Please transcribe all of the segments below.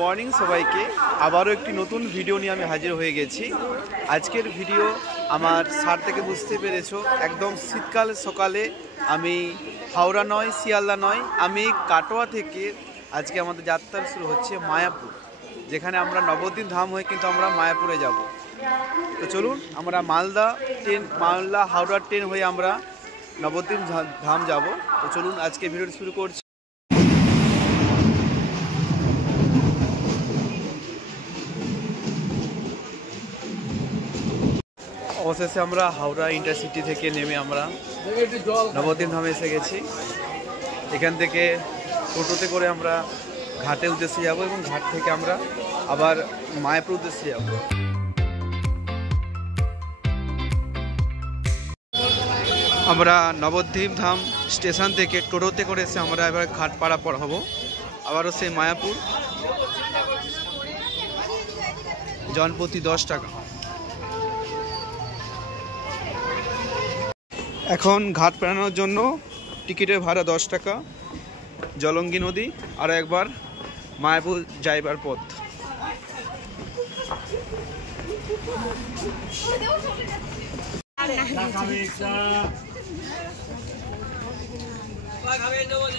Morning সবাইকে আবারও একটি নতুন ভিডিও নিয়ে আমি হাজির হয়ে গেছি। আজকের ভিডিও আমার সার থেকে বুঝতে পেরেছো, একদম শীতকাল সকালে আমি হাওড়া নয়, শিয়ালদা নয়, আমি কাটোয়া থেকে আজকে আমাদের যাত্রা শুরু হচ্ছে মায়াপুর, যেখানে আমরা নবদ্বীপ ধাম হয়ে কিন্তু আমরা মায়াপুরে যাব। তো চলুন আমরা মালদা হাওড়া ট্রেন হয়ে আমরা নবদ্বীপ ধাম যাব। তো চলুন আজকে ভিডিওটি শুরু করছি। অবশেষে আমরা হাওড়া ইন্টারসিটি থেকে নেমে আমরা নবদ্বীপ ধামে এসে গেছি। এখান থেকে টোটোতে করে আমরা ঘাটের উদ্দেশ্যে যাব এবং ঘাট থেকে আমরা আবার মায়াপুর উদ্দেশ্যে যাব। আমরা নবদ্বীপ ধাম স্টেশন থেকে টোটোতে করে এসে আমরা এবার ঘাট পারাপার হব, আবারও সেই মায়াপুর। জনপ্রতি 10 টাকা। এখন ঘাট পেরানোর জন্য টিকিটের ভাড়া 10 টাকা। জলঙ্গি নদী আর একবার মায়াপুর যাইবার পথ।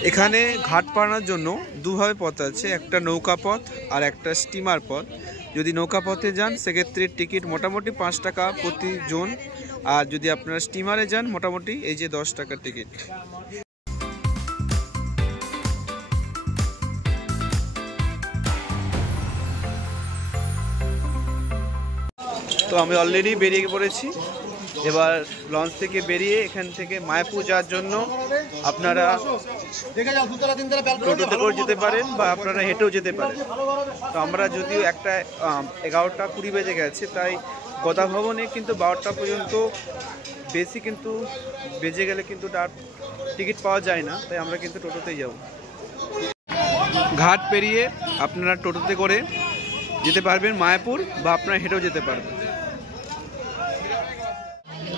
এখানে ঘাট পারানোর জন্য দুভাবে পথ আছে, একটা নৌকা পথ আর একটা স্টিমার পথ। যদি নৌকা পথে যান সেক্ষেত্রে টিকিট মোটামুটি 5 টাকা প্রতি জন, আর যদি আপনারা স্টিমারে যান মোটামুটি এই যে 10 টাকার টিকিট। তো আমি অলরেডি বেরিয়ে পড়েছি। এবার লঞ্চ থেকে বেরিয়ে এখান থেকে মায়াপুর যাওয়ার জন্য আপনারা টোটোতে করে যেতে পারেন বা আপনারা হেঁটেও যেতে পারেন। তো আমরা যদিও 11:20 বেজে গেছে, তাই গদা ভবনে কিন্তু 12টা পর্যন্ত বেশি কিন্তু বেজে গেলে কিন্তু তার টিকিট পাওয়া যায় না, তাই আমরা কিন্তু টোটোতেই যাব। ঘাট পেরিয়ে আপনারা টোটোতে করে যেতে পারবেন মায়াপুর, বা আপনারা হেঁটেও যেতে পারবেন।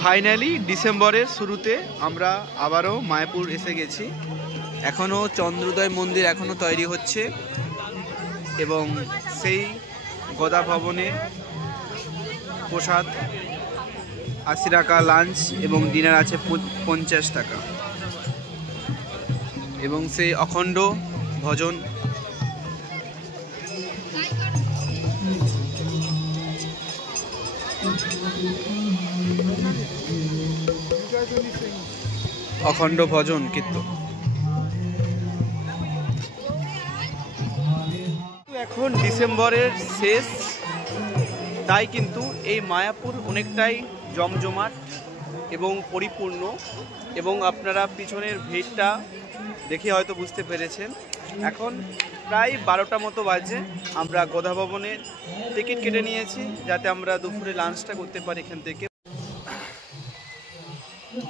ফাইনালি ডিসেম্বরের শুরুতে আমরা আবারও মায়াপুর এসে গেছি। এখনও চন্দ্রোদয় মন্দির এখনও তৈরি হচ্ছে এবং সেই গদা ভবনে প্রসাদ 80 টাকা, লাঞ্চ এবং ডিনার আছে 50 টাকা, এবং সেই অখণ্ড ভজন। অখণ্ড ভজন কীর্তন। এখন ডিসেম্বরের শেষ, তাই কিন্তু এই মায়াপুর অনেকটাই জমজমাট এবং পরিপূর্ণ, এবং আপনারা পিছনের ভিড়টা দেখে হয়তো বুঝতে পেরেছেন। এখন প্রায় 12টা মতো বাজে। আমরা গদা ভবনে টিকিট কেটে নিয়েছি যাতে আমরা দুপুরে লাঞ্চটা করতে পারি এখান থেকে।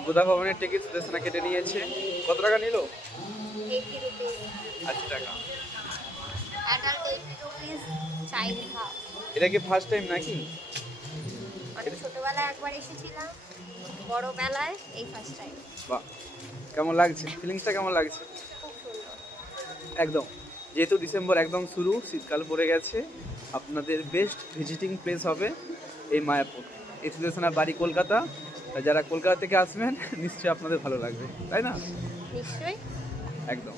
গদা ভবনের টিকিট স্টেশনে কেটে নিয়েছে। কত টাকা নিল? 80 টাকা। এটা কি ফার্স্ট টাইম নাকি? ছোটবেলায় একবার এসেছিলাম, বড়বেলায় এই ফার্স্ট টাইম। বাহ, কেমন লাগছে? ফিলিংসটা কেমন লাগছে? খুব সুন্দর। একদম, যেহেতু ডিসেম্বর একদম শুরু, শীতকাল পড়ে গেছে, আপনাদের বেস্ট ভিজিটিং প্লেস হবে এই মায়াপুর। এই স্টেশনের বাড়ি কলকাতা, যারা কলকাতা থেকে আসবেন নিশ্চয়ই আপনাদের ভালো লাগবে, তাই না? নিশ্চয়ই, একদম।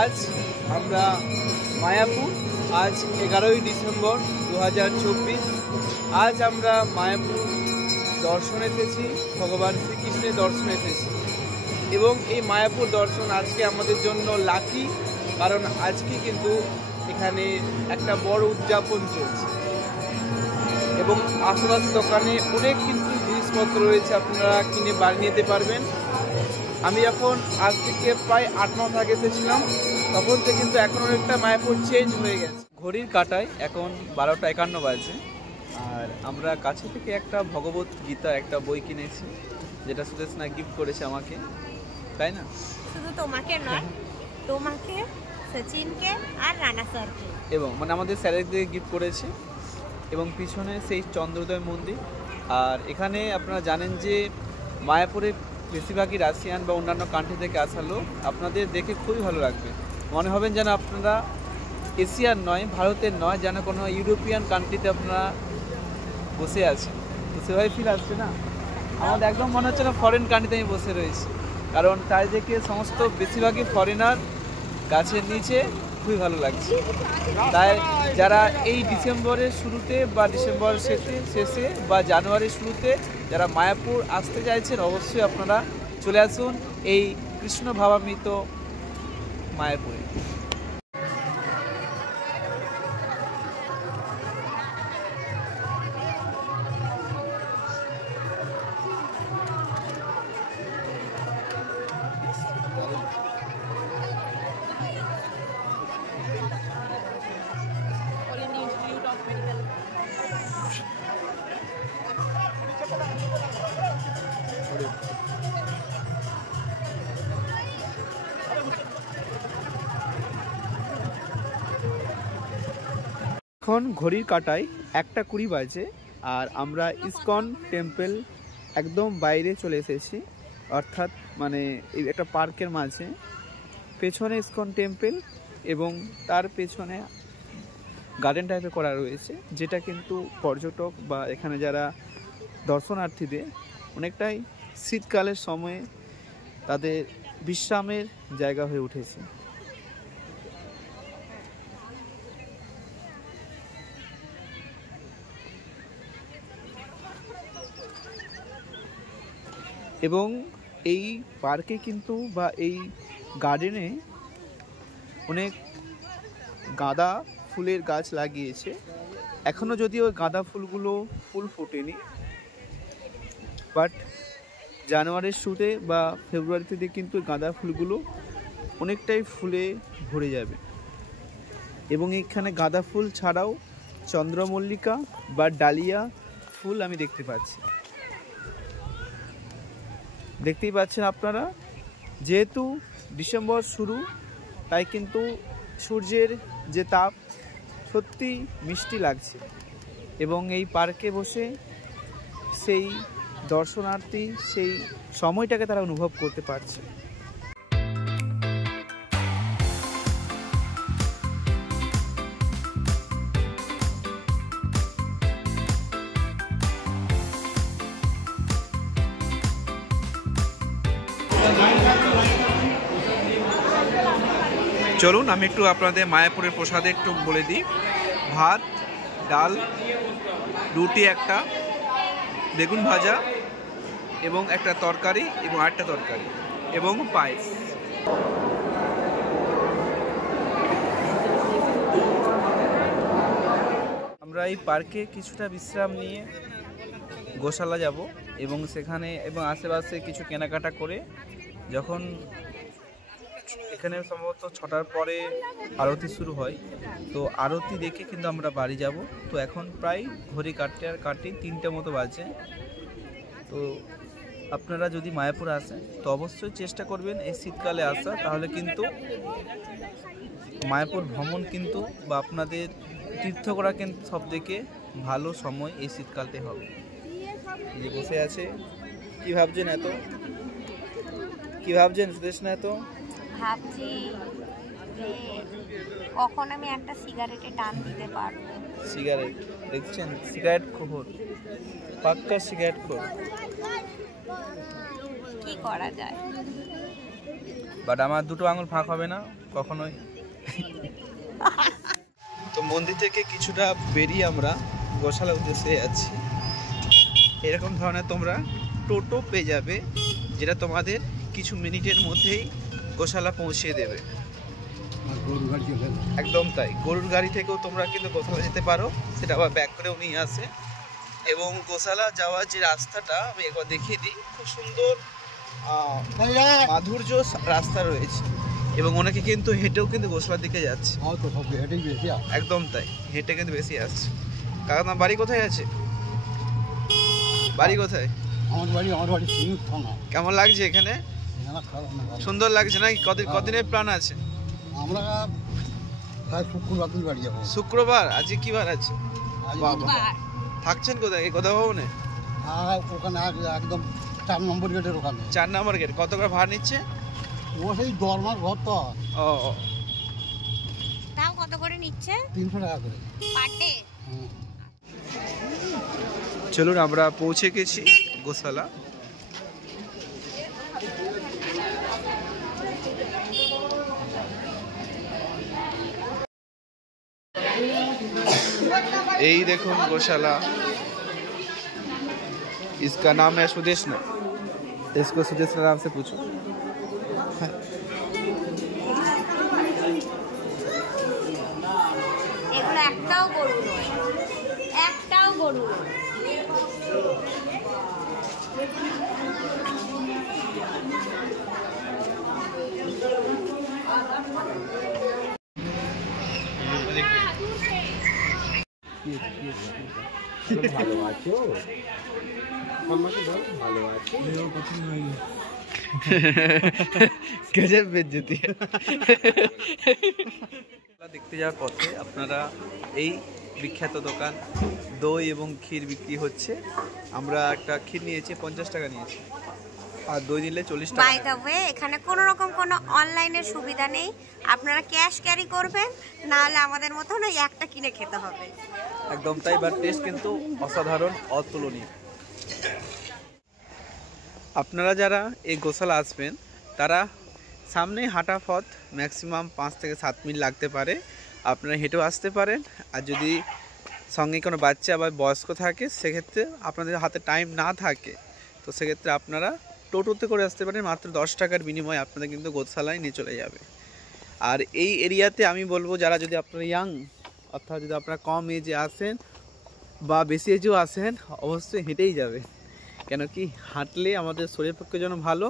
আজ আমরা মায়াপুর, আজ 11ই ডিসেম্বর 2024। আজ আমরা মায়াপুর দর্শন এসেছি, ভগবান শ্রীকৃষ্ণের দর্শন এসেছি। এবং এই মায়াপুর দর্শন আজকে আমাদের জন্য লাকি, কারণ আজকে কিন্তু এখানে একটা বড় উদযাপন চলছে এবং আশেপাশে দোকানে অনেক কিন্তু জিনিসপত্র রয়েছে, আপনারা কিনে বাড়ি নিতে পারবেন। আমি যখন আজ থেকে প্রায় 8 মাস আগে এসেছিলাম, তখন থেকে কিন্তু এখন অনেকটা মায়াপুর চেঞ্জ হয়ে গেছে। ঘড়ির কাঁটায় এখন 12টা 51 বাজে, আর আমরা কাছে থেকে একটা ভগবত গীতা একটা বই কিনেছি, যেটা সুদেশনা গিফট করেছে আমাকে, তাই না? শুধু তোমাকে নয়, তোমাকে, সচিনকে আর রানা স্যারকে, এবং মানে আমাদের স্যারেদের গিফট করেছে। এবং পিছনে সেই চন্দ্রোদয় মন্দির। আর এখানে আপনারা জানেন যে মায়াপুরে বেশিরভাগই রাশিয়ান বা অন্যান্য কান্ট্রি থেকে আসা লোক। আপনাদের দেখে খুবই ভালো লাগবে, মনে হবেন যেন আপনারা এশিয়ার নয়, ভারতের নয়, যেন কোনো ইউরোপিয়ান কান্ট্রিতে আপনারা বসে আছেন। তো সেভাবে ফিল আসছে না, আমাদের একদম মনে হচ্ছে না ফরেন কান্ট্রিতে আমি বসে রয়েছি, কারণ চারিদিকে সমস্ত বেশিরভাগই ফরেনার, গাছের নিচে, খুবই ভালো লাগছে। তাই যারা এই ডিসেম্বরের শুরুতে বা ডিসেম্বর শেষে বা জানুয়ারির শুরুতে যারা মায়াপুর আসতে চাইছেন, অবশ্যই আপনারা চলে আসুন এই কৃষ্ণ ভাবামৃত মায়াপুরে। এখন ঘড়ির কাঁটায় 1:20 বাজে, আর আমরা ইসকন টেম্পল একদম বাইরে চলে এসেছি, অর্থাৎ মানে এই একটা পার্কের মাঝে। পেছনে ইসকন টেম্পল এবং তার পেছনে গার্ডেন টাইপের করা রয়েছে, যেটা কিন্তু পর্যটক বা এখানে যারা দর্শনার্থীদের অনেকটাই শীতকালের সময়ে তাদের বিশ্রামের জায়গা হয়ে উঠেছে। এবং এই পার্কে কিন্তু বা এই গার্ডেনে অনেক গাঁদা ফুলের গাছ লাগিয়েছে। এখনও যদিও গাঁদা ফুলগুলো ফুল ফোটেনি, বাট জানুয়ারির শুরুতে বা ফেব্রুয়ারিতে কিন্তু গাঁদা ফুলগুলো অনেকটাই ফুলে ভরে যাবে। এবং এখানে গাঁদা ফুল ছাড়াও চন্দ্রমল্লিকা বা ডালিয়া ফুল আমি দেখতে পাচ্ছি। দেখতেই পাচ্ছেন আপনারা, যেহেতু ডিসেম্বর শুরু, তাই কিন্তু সূর্যের যে তাপ সত্যি মিষ্টি লাগছে। এবং এই পার্কে বসে সেই দর্শনার্থী সেই সময়টাকে তারা অনুভব করতে পারছে। চলুন আমি একটু আপনাদের মায়াপুরের প্রসাদে একটু বলে দিই। ভাত, ডাল, রুটি একটা, বেগুন ভাজা এবং একটা তরকারি এবং আরেকটা তরকারি এবং পায়েস। আমরা এই পার্কে কিছুটা বিশ্রাম নিয়ে গোশালা যাব এবং সেখানে এবং আশেপাশে কিছু কেনাকাটা করে, যখন এখানে সম্ভবত 6টার পরে আরতি শুরু হয়, তো আরতি দেখে কিন্তু আমরা বাড়ি যাব। তো এখন প্রায় ঘড়ি কাটতে 3টে মতো বাজে। তো আপনারা যদি মায়াপুর আসেন তো অবশ্যই চেষ্টা করবেন এই শীতকালে আসা, তাহলে কিন্তু মায়াপুর ভ্রমণ কিন্তু বা আপনাদের তীর্থ করা কিন্তু সবথেকে ভালো সময় এই শীতকালতে হবে। যে বসে আছে, কি ভাবছেন এত? কি ভাবছেন সুদেশনা এত? ভাবছি যে কখন আমি একটা সিগারেটে টান দিতে পারবো। সিগারেট দেখছেন, সিগারেট খোর, পাক্কা সিগারেট খোর। কি করা যায়? বাট আমার দুটো আঙুল ফাঁক হবে না কখনোই। তো মন্দির থেকে কিছুটা বেরিয়ে আমরা গোশালার উদ্দেশ্যে যাচ্ছি। এরকম ধরনের তোমরা টোটো পেয়ে যাবে, যেটা তোমাদের কিছু মিনিটের মধ্যেই গোশালা পৌঁছে দেবে। একদম তাই, গরুর গাড়ি থেকেও তোমরা কিন্তু গোশালা যেতে পারো, সেটা আবার ব্যাক করেও নিয়ে আসে। এবং গোশালা যাওয়ার যে রাস্তাটা আমি একবার দেখিয়ে দিই, খুব সুন্দর মাধুর্য রাস্তা রয়েছে। এবং অনেকে কিন্তু হেঁটেও কিন্তু গোশালার দিকে যাচ্ছে। একদম তাই, হেঁটে কিন্তু বেশি আসছে। কাকা তোমার বাড়ি কোথায় আছে? বাড়ি কোথায়? আমার বাড়ি কেমন লাগছে এখানে? সুন্দর লাগছে নাকি? কদিনের প্ল্যান আছে? আমরা শুক্রবার বাড়ি যাবো। শুক্রবার? আজকে কি বার আছে? থাকছেন কোথায়? এই কথা ভবনে? ওখানে একদম 4 নম্বর গেটের ওখানে। 4 নম্বর গেট। কত করে ভাড়া নিচ্ছে? ও সেই দরমার ঘর তো। ও, তাও কত করে নিচ্ছে? 300 টাকা করে পার ডে। চলুন আমরা পৌঁছে গেছি গোশালা। এই দেখুন गोशाला, इसका नाम है सुदेशना। इसको सुदेशना नाम से पूछो। এগুলো একটাও গরু নয়, একটাও গরু নয়। ভালো আছো? আমাকে বল ভালো আছো? গজব বেজ্জতি। দেখতে যাওয়ার পথে আপনারা এই বিখ্যাত দোকান দই এবং ক্ষীর বিক্রি হচ্ছে। আমরা একটা ক্ষীর নিয়েছি, 50 টাকা নিয়েছি, আর দই নিলে 40 টাকা। বাই দ্য ওয়ে, এখানে কোনো রকম কোনো অনলাইনের সুবিধা নেই। আপনারা ক্যাশ ক্যারি করবেন, না হলে আমাদের মতন ওই একটা কিনে খেতে হবে। একদম তাই, বাট টেস্ট কিন্তু অসাধারণ, অতুলনীয়। আপনারা যারা এই গোশালা আসবেন তারা সামনে হাঁটা পথ, ম্যাক্সিমাম 5 থেকে 7 মিনিট লাগতে পারে। আপনারা হেঁটেও আসতে পারেন, আর যদি সঙ্গে কোনো বাচ্চা বা বয়স্ক থাকে সেক্ষেত্রে আপনাদের হাতে টাইম না থাকে তো সেক্ষেত্রে আপনারা টোটোতে করে আসতে পারেন। মাত্র 10 টাকার বিনিময়ে আপনাদের কিন্তু গোশালায় নিয়ে চলে যাবে। আর এই এরিয়াতে আমি বলবো, যারা যদি আপনারা ইয়াং, অর্থাৎ যদি আপনারা কম এজে আসেন বা বেশি এজেও আসেন, অবশ্যই হেঁটেই যাবে। কেন কি, হাঁটলে আমাদের শরীরের পক্ষে যেন ভালো,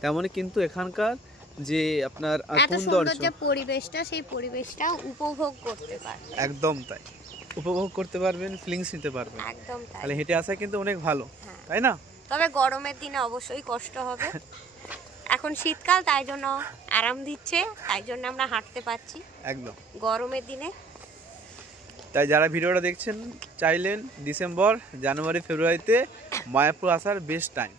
তেমনই কিন্তু এখানকার যে আপনার এত সুন্দর সৌন্দর্য, যে পরিবেশটা, সেই পরিবেশটা উপভোগ করতে পারবেন। একদম তাই, উপভোগ করতে পারবেন, ফিলিংস নিতে পারবেন। একদম তাই। তাহলে হেঁটে আসা কিন্তু অনেক ভালো, তাই না? তবে গরমের দিনে অবশ্যই কষ্ট হবে। এখন শীতকাল, তাই জন্য আরাম দিচ্ছে, তাই জন্য আমরা হাঁটতে পারছি। একদম গরমের দিনে তাই যারা ভিডিওটা দেখছেন চাইলেন ডিসেম্বর, জানুয়ারি, ফেব্রুয়ারিতে মায়াপুর আসার best time.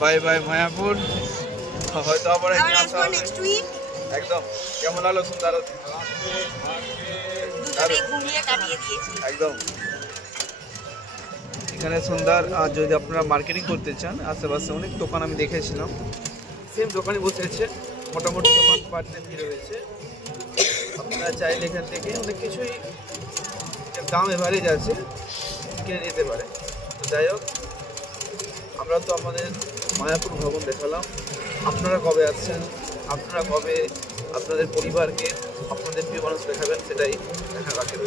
Bye bye Mayapur, হয়তো আবার একদিন আসা হবে। নেক্সট উইক একদম। কেমন হলো সুন্দর? দুজনে ঘুমিয়ে কাটিয়ে দিয়েছি। একদম এখানে সুন্দর। আর যদি আপনারা মার্কেটিং করতে চান, আশেপাশে অনেক দোকান আমি দেখেছিলাম, সেম দোকানে বসেছে, মোটামুটি দোকান পাটতে ভিড় রয়েছে। আপনারা চাইলে এখান থেকে অনেক কিছুই দাম এভারেজ আছে, কিনে নিতে পারে। তো যাই হোক, আমরা তো আমাদের মায়াপুর ভবন দেখালাম। আপনারা কবে আসছেন, আপনারা কবে আপনাদের পরিবারকে, আপনাদের প্রিয় মানুষ দেখাবেন, সেটাই দেখা বাকি রয়েছে।